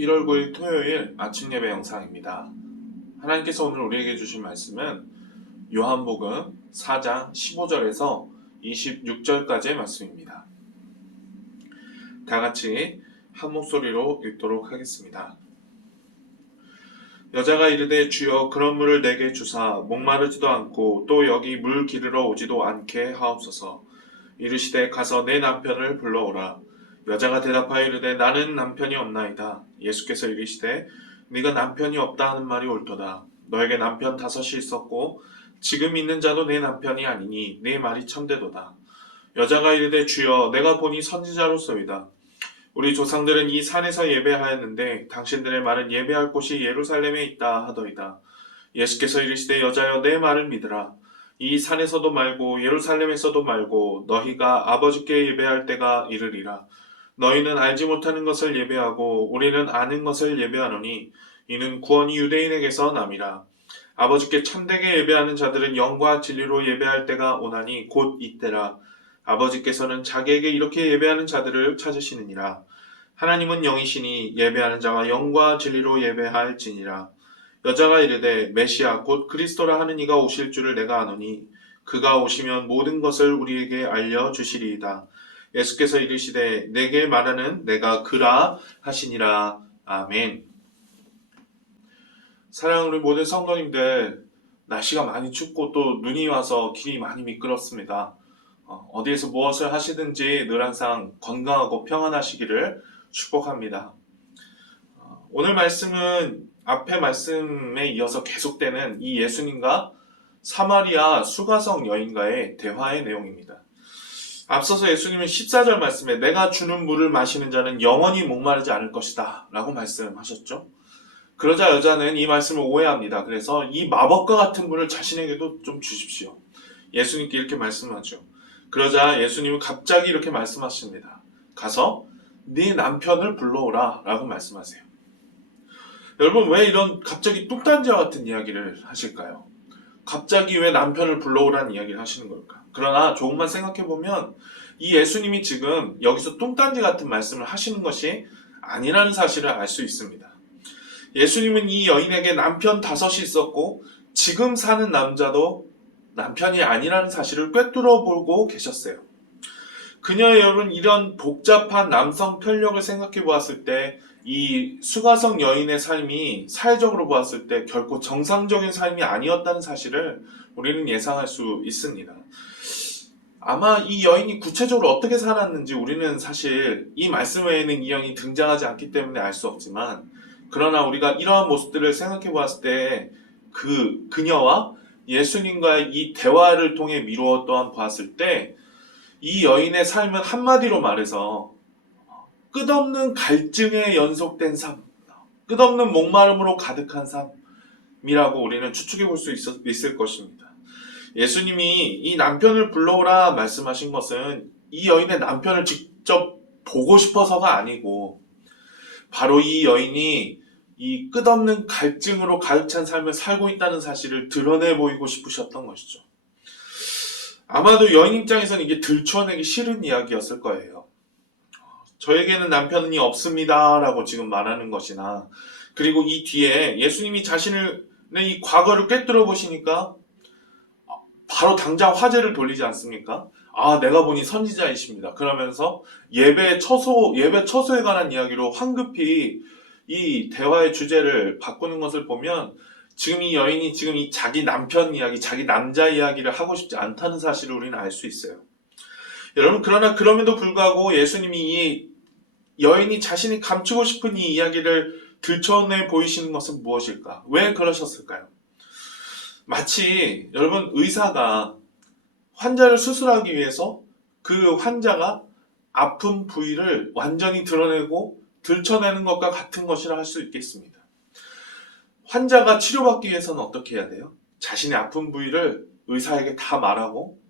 1월 9일 토요일 아침 예배 영상입니다. 하나님께서 오늘 우리에게 주신 말씀은 요한복음 4장 15절에서 26절까지의 말씀입니다. 다 같이 한 목소리로 읽도록 하겠습니다. 여자가 이르되 주여 그런 물을 내게 주사 목마르지도 않고 또 여기 물 기르러 오지도 않게 하옵소서. 이르시되 가서 내 남편을 불러오라. 여자가 대답하여 이르되 나는 남편이 없나이다. 예수께서 이르시되 네가 남편이 없다 하는 말이 옳도다. 너에게 남편 5이 있었고 지금 있는 자도 내 남편이 아니니 네 말이 참되도다. 여자가 이르되 주여 내가 보니 선지자로소이다. 우리 조상들은 이 산에서 예배하였는데 당신들의 말은 예배할 곳이 예루살렘에 있다 하더이다. 예수께서 이르시되 여자여 내 말을 믿으라. 이 산에서도 말고 예루살렘에서도 말고 너희가 아버지께 예배할 때가 이르리라. 너희는 알지 못하는 것을 예배하고 우리는 아는 것을 예배하노니 이는 구원이 유대인에게서 남이라. 아버지께 참되게 예배하는 자들은 영과 진리로 예배할 때가 오나니 곧 이때라. 아버지께서는 자기에게 이렇게 예배하는 자들을 찾으시느니라. 하나님은 영이시니 예배하는 자가 영과 진리로 예배할지니라. 여자가 이르되 메시아 곧 그리스도라 하는 이가 오실 줄을 내가 아노니 그가 오시면 모든 것을 우리에게 알려주시리이다. 예수께서 이르시되 내게 말하는 내가 그라 하시니라. 아멘. 사랑하는 우리 모든 성도님들, 날씨가 많이 춥고 또 눈이 와서 길이 많이 미끄럽습니다. 어디에서 무엇을 하시든지 늘 항상 건강하고 평안하시기를 축복합니다. 오늘 말씀은 앞의 말씀에 이어서 계속되는 이 예수님과 사마리아 수가성 여인과의 대화의 내용입니다. 앞서서 예수님은 14절 말씀에 내가 주는 물을 마시는 자는 영원히 목마르지 않을 것이다 라고 말씀하셨죠. 그러자 여자는 이 말씀을 오해합니다. 그래서 이 마법과 같은 물을 자신에게도 좀 주십시오. 예수님께 이렇게 말씀하죠. 그러자 예수님은 갑자기 이렇게 말씀하십니다. 가서 네 남편을 불러오라 라고 말씀하세요. 여러분, 왜 이런 갑자기 뚱딴지와 같은 이야기를 하실까요? 갑자기 왜 남편을 불러오라는 이야기를 하시는 걸까? 그러나 조금만 생각해보면 이 예수님이 지금 여기서 뚱딴지 같은 말씀을 하시는 것이 아니라는 사실을 알 수 있습니다. 예수님은 이 여인에게 남편 5이 있었고 지금 사는 남자도 남편이 아니라는 사실을 꿰뚫어 보고 계셨어요. 그녀의 여러분, 이런 복잡한 남성 편력을 생각해 보았을 때 이 수가성 여인의 삶이 사회적으로 보았을 때 결코 정상적인 삶이 아니었다는 사실을 우리는 예상할 수 있습니다. 아마 이 여인이 구체적으로 어떻게 살았는지 우리는 사실 이 말씀 외에는 이 여인이 등장하지 않기 때문에 알 수 없지만, 그러나 우리가 이러한 모습들을 생각해 보았을 때 그녀와 예수님과의 이 대화를 통해 미루어 또한 보았을 때 이 여인의 삶은 한마디로 말해서 끝없는 갈증에 연속된 삶, 끝없는 목마름으로 가득한 삶이라고 우리는 추측해 볼 수 있을 것입니다. 예수님이 이 남편을 불러오라 말씀하신 것은 이 여인의 남편을 직접 보고 싶어서가 아니고 바로 이 여인이 이 끝없는 갈증으로 가득 찬 삶을 살고 있다는 사실을 드러내 보이고 싶으셨던 것이죠. 아마도 여인 입장에서는 이게 들춰내기 싫은 이야기였을 거예요. 저에게는 남편이 없습니다 라고 지금 말하는 것이나, 그리고 이 뒤에 예수님이 자신의 이 과거를 꿰뚫어 보시니까 바로 당장 화제를 돌리지 않습니까? 내가 보니 선지자이십니다. 그러면서 예배 처소에 관한 이야기로 황급히 이 대화의 주제를 바꾸는 것을 보면 지금 이 여인이 지금 이 자기 남편 이야기, 자기 남자 이야기를 하고 싶지 않다는 사실을 우리는 알 수 있어요. 여러분, 그러나 그럼에도 불구하고 예수님이 이 여인이 자신이 감추고 싶은 이 이야기를 들춰내 보이시는 것은 무엇일까? 왜 그러셨을까요? 마치 여러분, 의사가 환자를 수술하기 위해서 그 환자가 아픈 부위를 완전히 드러내고 들춰내는 것과 같은 것이라 할 수 있겠습니다. 환자가 치료받기 위해서는 어떻게 해야 돼요? 자신의 아픈 부위를 의사에게 다 말하고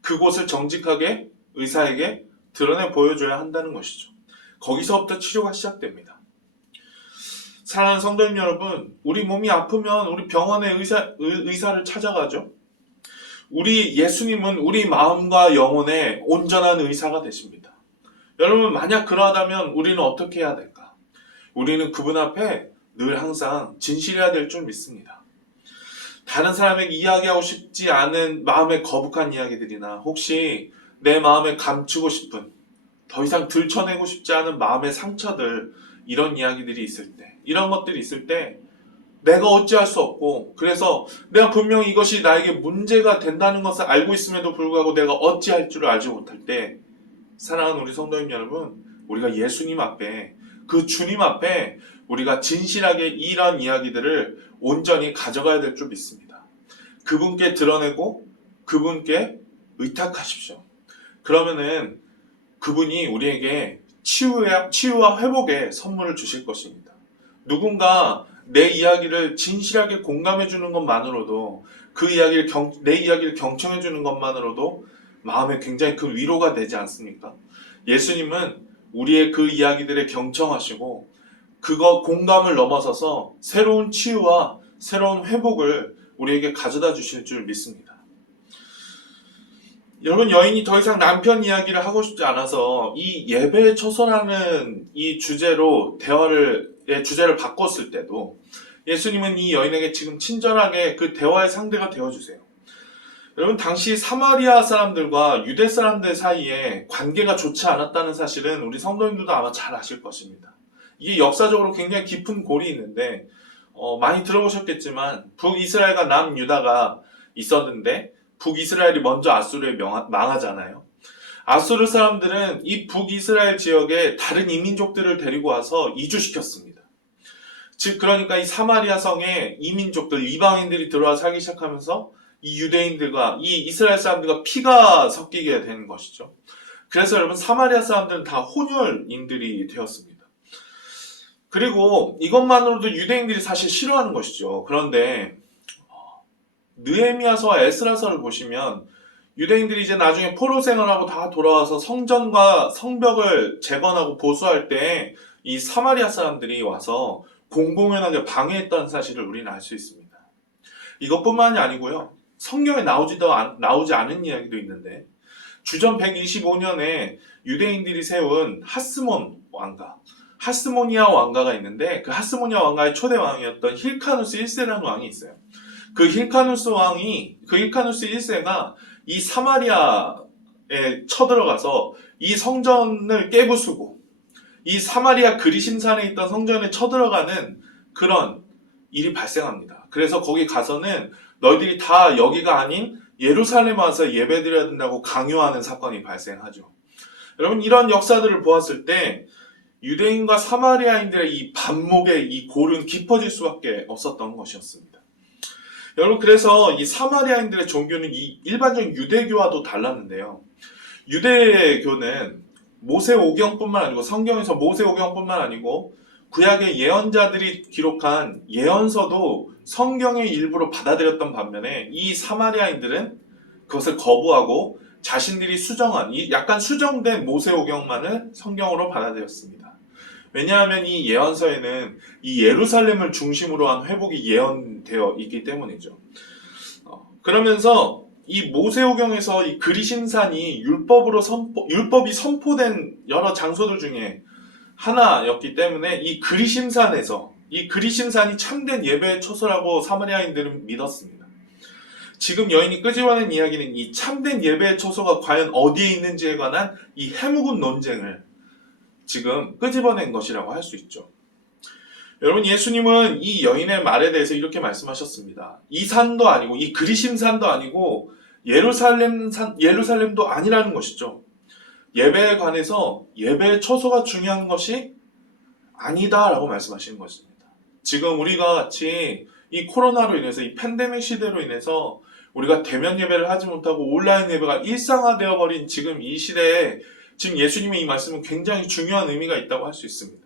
그곳을 정직하게 의사에게 드러내 보여줘야 한다는 것이죠. 거기서부터 치료가 시작됩니다. 사랑하는 성도님 여러분, 우리 몸이 아프면 우리 병원의 의사를 찾아가죠. 우리 예수님은 우리 마음과 영혼의 온전한 의사가 되십니다. 여러분, 만약 그러하다면 우리는 어떻게 해야 될까? 우리는 그분 앞에 늘 항상 진실해야 될 줄 믿습니다. 다른 사람에게 이야기하고 싶지 않은 마음의 거북한 이야기들이나 혹시 내 마음에 감추고 싶은 더 이상 들춰내고 싶지 않은 마음의 상처들, 이런 이야기들이 있을 때, 이런 것들이 있을 때 내가 어찌할 수 없고, 그래서 내가 분명히 이것이 나에게 문제가 된다는 것을 알고 있음에도 불구하고 내가 어찌할 줄을 알지 못할 때, 사랑하는 우리 성도님 여러분, 우리가 예수님 앞에, 그 주님 앞에 우리가 진실하게 이런 이야기들을 온전히 가져가야 될 줄 믿습니다. 그분께 드러내고 그분께 의탁하십시오. 그러면은 그분이 우리에게 치유와 회복의 선물을 주실 것입니다. 누군가 내 이야기를 진실하게 공감해 주는 것만으로도, 내 이야기를 경청해 주는 것만으로도 마음에 굉장히 큰 위로가 되지 않습니까? 예수님은 우리의 그 이야기들에 경청하시고 그거 공감을 넘어서서 새로운 치유와 새로운 회복을 우리에게 가져다 주실 줄 믿습니다. 여러분, 여인이 더 이상 남편 이야기를 하고 싶지 않아서 이 예배의 처소라는 이 주제로 주제를 바꿨을 때도 예수님은 이 여인에게 지금 친절하게 그 대화의 상대가 되어주세요. 여러분, 당시 사마리아 사람들과 유대 사람들 사이에 관계가 좋지 않았다는 사실은 우리 성도님들도 아마 잘 아실 것입니다. 이게 역사적으로 굉장히 깊은 골이 있는데 많이 들어보셨겠지만 북이스라엘과 남유다가 있었는데 북이스라엘이 먼저 아수르에 망하잖아요. 아수르 사람들은 이 북이스라엘 지역에 다른 이민족들을 데리고 와서 이주시켰습니다. 즉 그러니까 이 사마리아 성에 이민족들, 이방인들이 들어와 살기 시작하면서 이 유대인들과 이 이스라엘 사람들과 피가 섞이게 되는 것이죠. 그래서 여러분, 사마리아 사람들은 다 혼혈인들이 되었습니다. 그리고 이것만으로도 유대인들이 사실 싫어하는 것이죠. 그런데 느헤미야서와 에스라서를 보시면 유대인들이 이제 나중에 포로 생활하고 다 돌아와서 성전과 성벽을 재건하고 보수할 때 이 사마리아 사람들이 와서 공공연하게 방해했다는 사실을 우리는 알 수 있습니다. 이것뿐만이 아니고요. 성경에 나오지 않은 이야기도 있는데 주전 125년에 유대인들이 세운 하스모니아 왕가가 있는데 그 하스모니아 왕가의 초대 왕이었던 힐카누스 1세라는 왕이 있어요. 그 힐카누스 1세가 이 사마리아에 쳐들어가서 이 성전을 깨부수고 이 사마리아 그리심산에 있던 성전에 쳐들어가는 그런 일이 발생합니다. 그래서 거기 가서는 너희들이 다 여기가 아닌 예루살렘 와서 예배드려야 된다고 강요하는 사건이 발생하죠. 여러분, 이런 역사들을 보았을 때 유대인과 사마리아인들의 이 반목의 이 골은 깊어질 수밖에 없었던 것이었습니다. 여러분, 그래서 이 사마리아인들의 종교는 이 일반적인 유대교와도 달랐는데요. 유대교는 모세오경뿐만 아니고 성경에서 모세오경뿐만 아니고 구약의 예언자들이 기록한 예언서도 성경의 일부로 받아들였던 반면에 이 사마리아인들은 그것을 거부하고 자신들이 약간 수정된 모세오경만을 성경으로 받아들였습니다. 왜냐하면 이 예언서에는 이 예루살렘을 중심으로 한 회복이 예언되어 있기 때문이죠. 그러면서 이 모세오경에서 이 그리심산이 율법이 선포된 여러 장소들 중에 하나였기 때문에 이 그리심산이 참된 예배의 처소라고 사마리아인들은 믿었습니다. 지금 여인이 끄집어낸 이야기는 이 참된 예배의 처소가 과연 어디에 있는지에 관한 이 해묵은 논쟁을 지금 끄집어낸 것이라고 할 수 있죠. 여러분, 예수님은 이 여인의 말에 대해서 이렇게 말씀하셨습니다. 이 산도 아니고 이 그리심산도 아니고 예루살렘도 아니라는 것이죠. 예배에 관해서 예배의 처소가 중요한 것이 아니다라고 말씀하시는 것입니다. 지금 우리가 같이 이 코로나로 인해서, 이 팬데믹 시대로 인해서 우리가 대면 예배를 하지 못하고 온라인 예배가 일상화되어 버린 지금 이 시대에 지금 예수님의 이 말씀은 굉장히 중요한 의미가 있다고 할 수 있습니다.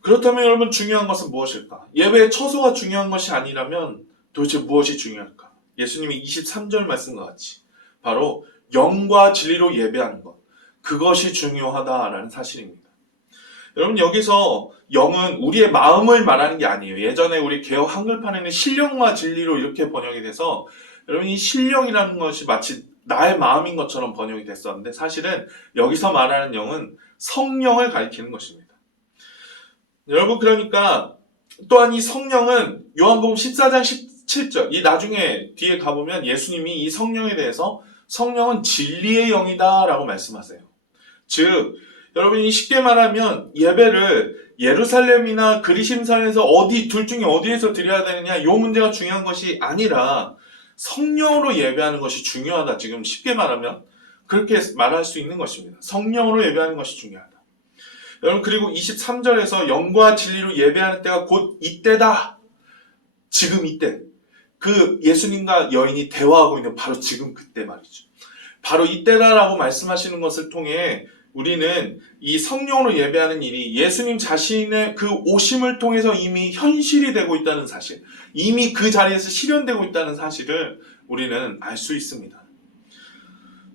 그렇다면 여러분, 중요한 것은 무엇일까? 예배의 처소가 중요한 것이 아니라면 도대체 무엇이 중요할까? 예수님이 23절 말씀과 같이 바로 영과 진리로 예배하는 것, 그것이 중요하다라는 사실입니다. 여러분, 여기서 영은 우리의 마음을 말하는 게 아니에요. 예전에 우리 개역 한글판에는 신령과 진리로 이렇게 번역이 돼서 여러분, 이 신령이라는 것이 마치 나의 마음인 것처럼 번역이 됐었는데 사실은 여기서 말하는 영은 성령을 가리키는 것입니다. 여러분, 그러니까 또한 이 성령은 요한복음 14장 17절, 이 나중에 뒤에 가보면 예수님이 이 성령에 대해서 성령은 진리의 영이다 라고 말씀하세요. 즉, 여러분이 쉽게 말하면 예배를 예루살렘이나 그리심산에서 둘 중에 어디에서 드려야 되느냐, 이 문제가 중요한 것이 아니라 성령으로 예배하는 것이 중요하다. 지금 쉽게 말하면 그렇게 말할 수 있는 것입니다. 성령으로 예배하는 것이 중요하다. 여러분, 그리고 23절에서 영과 진리로 예배하는 때가 곧 이때다. 지금 이때. 그 예수님과 여인이 대화하고 있는 바로 지금 그때 말이죠. 바로 이때다라고 말씀하시는 것을 통해 우리는 이 성령으로 예배하는 일이 예수님 자신의 그 오심을 통해서 이미 현실이 되고 있다는 사실, 이미 그 자리에서 실현되고 있다는 사실을 우리는 알 수 있습니다.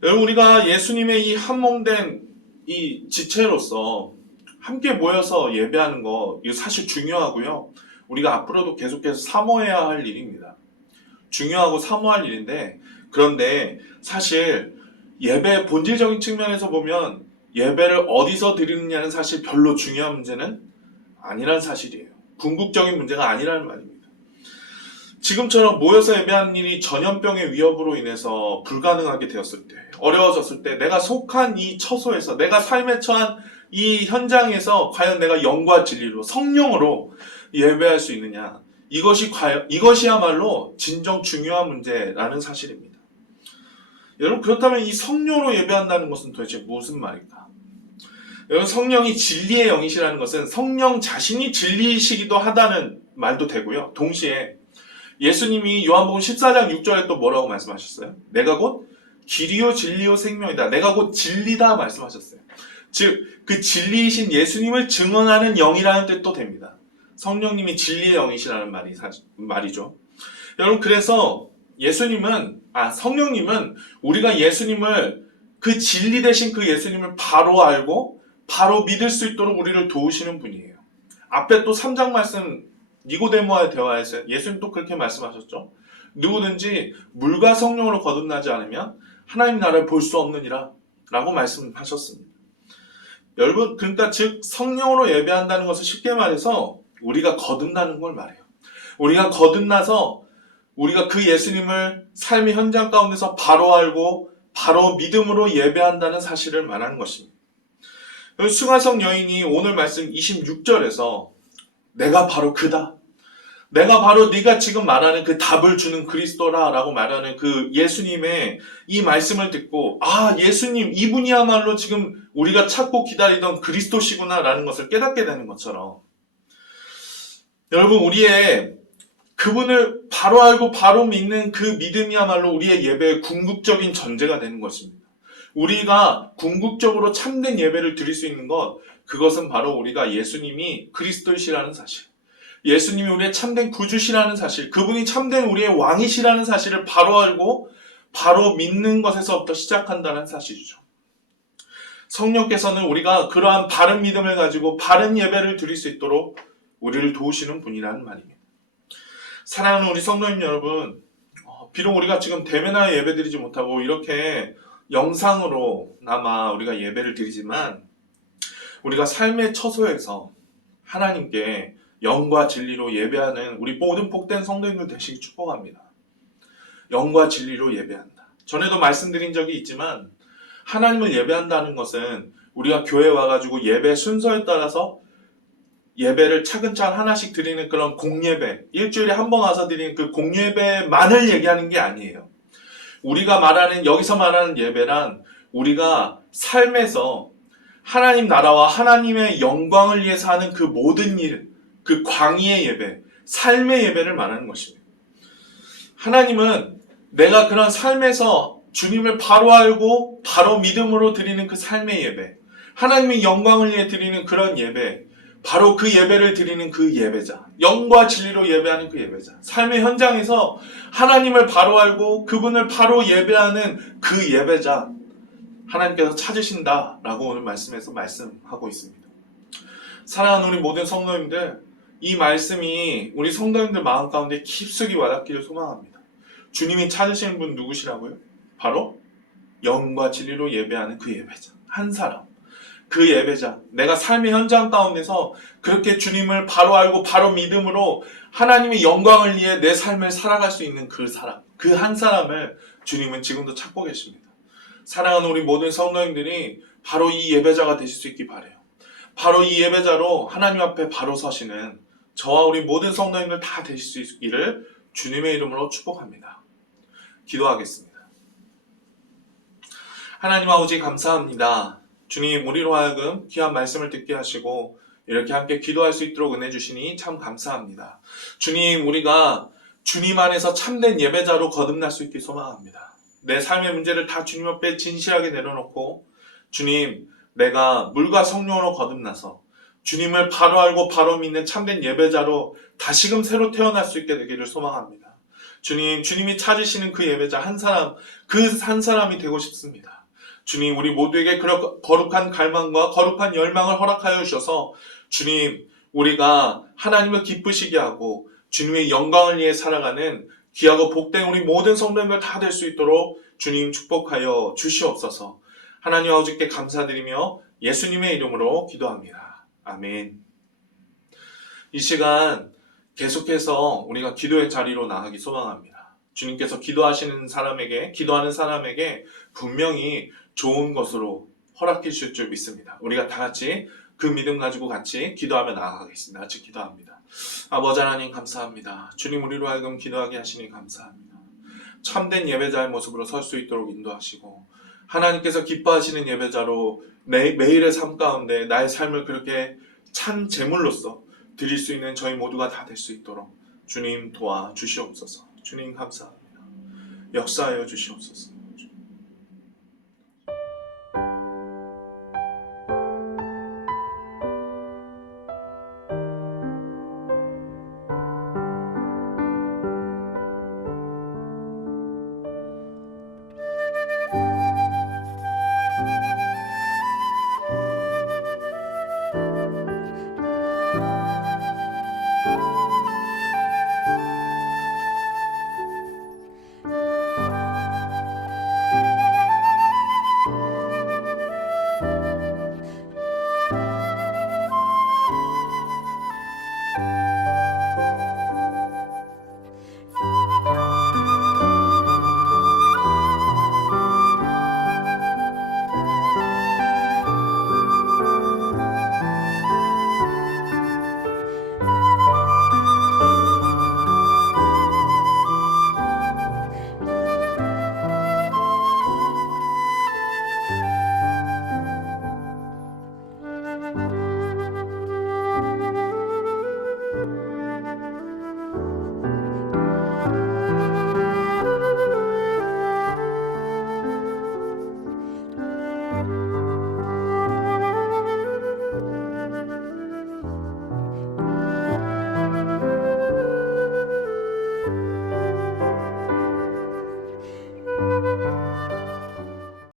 여러분, 우리가 예수님의 이 한몸된 이 지체로서 함께 모여서 예배하는 거, 이거 사실 중요하고요. 우리가 앞으로도 계속해서 사모해야 할 일입니다. 중요하고 사모할 일인데, 그런데 사실 예배 본질적인 측면에서 보면 예배를 어디서 드리느냐는 사실 별로 중요한 문제는 아니라는 사실이에요. 궁극적인 문제가 아니라는 말입니다. 지금처럼 모여서 예배하는 일이 전염병의 위협으로 인해서 불가능하게 되었을 때, 어려워졌을 때, 내가 속한 이 처소에서, 내가 삶에 처한 이 현장에서 과연 내가 영과 진리로, 성령으로 예배할 수 있느냐, 이것이야말로 진정 중요한 문제라는 사실입니다. 여러분, 그렇다면 이 성령으로 예배한다는 것은 도대체 무슨 말일까? 여러분, 성령이 진리의 영이시라는 것은 성령 자신이 진리이시기도 하다는 말도 되고요. 동시에 예수님이 요한복음 14장 6절에 또 뭐라고 말씀하셨어요? 내가 곧 길이요 진리요 생명이다. 내가 곧 진리다 말씀하셨어요. 즉, 그 진리이신 예수님을 증언하는 영이라는 뜻도 됩니다. 성령님이 진리의 영이시라는 말이죠. 여러분, 그래서 성령님은 우리가 예수님을, 그 진리 되신 그 예수님을 바로 알고 바로 믿을 수 있도록 우리를 도우시는 분이에요. 앞에 또 3장 말씀, 니고데모와의 대화에서 예수님 또 그렇게 말씀하셨죠. 누구든지 물과 성령으로 거듭나지 않으면 하나님 나라를 볼 수 없느니라 라고 말씀하셨습니다. 여러분, 그러니까 즉 성령으로 예배한다는 것을 쉽게 말해서 우리가 거듭나는 걸 말해요. 우리가 거듭나서 우리가 그 예수님을 삶의 현장 가운데서 바로 알고 바로 믿음으로 예배한다는 사실을 말하는 것입니다. 수가성 여인이 오늘 말씀 26절에서 내가 바로 그다. 내가 바로 네가 지금 말하는 그 답을 주는 그리스도라 라고 말하는 그 예수님의 이 말씀을 듣고, 예수님 이분이야말로 지금 우리가 찾고 기다리던 그리스도시구나 라는 것을 깨닫게 되는 것처럼, 여러분, 우리의 그분을 바로 알고 바로 믿는 그 믿음이야말로 우리의 예배의 궁극적인 전제가 되는 것입니다. 우리가 궁극적으로 참된 예배를 드릴 수 있는 것, 그것은 바로 우리가 예수님이 그리스도이시라는 사실, 예수님이 우리의 참된 구주시라는 사실, 그분이 참된 우리의 왕이시라는 사실을 바로 알고 바로 믿는 것에서부터 시작한다는 사실이죠. 성령께서는 우리가 그러한 바른 믿음을 가지고 바른 예배를 드릴 수 있도록 우리를 도우시는 분이라는 말입니다. 사랑하는 우리 성도님 여러분, 비록 우리가 지금 대면하여 예배 드리지 못하고 이렇게 영상으로나마 우리가 예배를 드리지만, 우리가 삶의 처소에서 하나님께 영과 진리로 예배하는 우리 모든 복된 성도님들 되시기 축복합니다. 영과 진리로 예배한다. 전에도 말씀드린 적이 있지만, 하나님을 예배한다는 것은 우리가 교회 와가지고 예배 순서에 따라서 예배를 차근차근 하나씩 드리는 그런 공예배, 일주일에 한 번 와서 드리는 그 공예배만을 얘기하는 게 아니에요. 우리가 여기서 말하는 예배란 우리가 삶에서 하나님 나라와 하나님의 영광을 위해서 하는 그 모든 일, 그 광의의 예배, 삶의 예배를 말하는 것입니다. 하나님은 내가 그런 삶에서 주님을 바로 알고 바로 믿음으로 드리는 그 삶의 예배, 하나님의 영광을 위해 드리는 그런 예배, 바로 그 예배를 드리는 그 예배자, 영과 진리로 예배하는 그 예배자, 삶의 현장에서 하나님을 바로 알고 그분을 바로 예배하는 그 예배자, 하나님께서 찾으신다라고 오늘 말씀에서 말씀하고 있습니다. 사랑하는 우리 모든 성도님들, 이 말씀이 우리 성도님들 마음 가운데 깊숙이 와닿기를 소망합니다. 주님이 찾으시는 분 누구시라고요? 바로 영과 진리로 예배하는 그 예배자, 한 사람. 그 예배자, 내가 삶의 현장 가운데서 그렇게 주님을 바로 알고 바로 믿음으로 하나님의 영광을 위해 내 삶을 살아갈 수 있는 그 사람, 그 한 사람을 주님은 지금도 찾고 계십니다. 사랑하는 우리 모든 성도님들이 바로 이 예배자가 되실 수 있기 바라요. 바로 이 예배자로 하나님 앞에 바로 서시는 저와 우리 모든 성도님들 다 되실 수 있기를 주님의 이름으로 축복합니다. 기도하겠습니다. 하나님 아버지 감사합니다. 주님, 우리로 하여금 귀한 말씀을 듣게 하시고 이렇게 함께 기도할 수 있도록 은혜 주시니 참 감사합니다. 주님, 우리가 주님 안에서 참된 예배자로 거듭날 수 있게 소망합니다. 내 삶의 문제를 다 주님 앞에 진실하게 내려놓고 주님, 내가 물과 성령으로 거듭나서 주님을 바로 알고 바로 믿는 참된 예배자로 다시금 새로 태어날 수 있게 되기를 소망합니다. 주님, 주님이 찾으시는 그 예배자 한 사람, 그 한 사람이 되고 싶습니다. 주님, 우리 모두에게 거룩한 갈망과 거룩한 열망을 허락하여 주셔서 주님, 우리가 하나님을 기쁘시게 하고 주님의 영광을 위해 살아가는 귀하고 복된 우리 모든 성도님들 다 될 수 있도록 주님 축복하여 주시옵소서. 하나님 아버지께 감사드리며 예수님의 이름으로 기도합니다. 아멘. 이 시간 계속해서 우리가 기도의 자리로 나가기 소망합니다. 주님께서 기도하는 사람에게 분명히 좋은 것으로 허락해 주실 줄 믿습니다. 우리가 다 같이 그 믿음 가지고 같이 기도하며 나아가겠습니다. 같이 기도합니다. 아버지 하나님 감사합니다. 주님, 우리로 하여금 기도하게 하시니 감사합니다. 참된 예배자의 모습으로 설 수 있도록 인도하시고 하나님께서 기뻐하시는 예배자로 매일의 삶 가운데 나의 삶을 그렇게 참 제물로서 드릴 수 있는 저희 모두가 다 될 수 있도록 주님 도와주시옵소서. 주님 감사합니다. 역사하여 주시옵소서.